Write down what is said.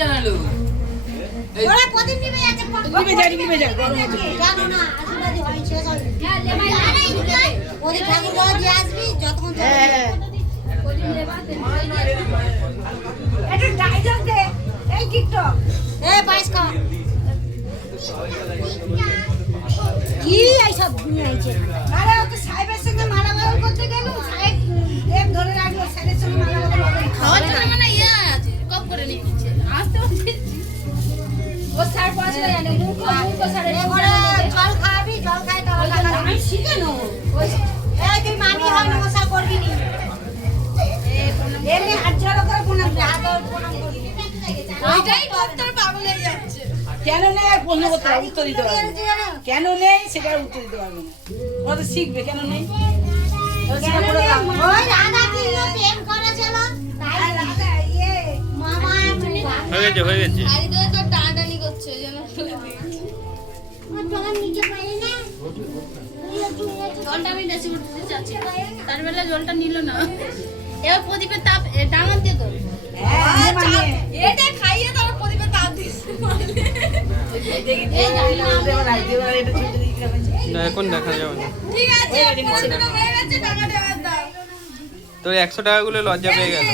জানালো ওরা প্রদীপ নিবে যাচ্ছে নিবে যা জানো না আশীর্বাদী হয় শেষ হবে প্রদীপ ঠাকুর বাবা দিয়ে আসবি যতক্ষণ একটু ডায়লগ দে এই টিকটক পায়েস খাওয়া কি এইসব নিয়েছে আরে ও তো সাহেবের সঙ্গে মারামারি করতে গেল সাহেব দেব ধরে রাখলো সাহেবের সঙ্গে মারামারি হবে খাওয়ার জন্য মানে ইয়ে আছে কপ করে নিচ্ছে আসতে বলছি ও স্যার পড়াশোনা জানে মুখ স্যারের এবারে জল খাবি জল খাই তারপর টাকা আমি শিখে নেবো এই তুই মামি হয় নমস্কার করবি নি এমনি হাত জড়ো করে প্রণাম করে হাত প্রণাম করবি ওইটাই করতে পাগল হয়ে যাচ্ছে কেন নেই আর প্রশ্ন করতে হবে উত্তর দিতে পারবে না। কেন নেই সেটার উত্তর দিতে পারবে না ওরা তো শিখবে কেন নেই ওই রাধা কি প্রেম করেছিল তাই রাধা ইয়ে মামা হয়ে গেছে শাড়ি ধরে তো টানাটানি করছে ওই জন্য তোমার নিচে পাই না জলটা আমি বেশি উঠতে চাচ্ছি তার বেলা জলটা নিল না এবার প্রদীপের তাপ ডাঙান দিয়ে তোর এটা খাইয়ে তারপর প্রদীপের তাপ দিচ্ছে না এখন দেখা যাবে না ঠিক আছে প্রদীপটা হয়ে গেছে টাকা দেওয়ার দাও তোর 100 টাকা গুলো লজ্জা পেয়ে গেল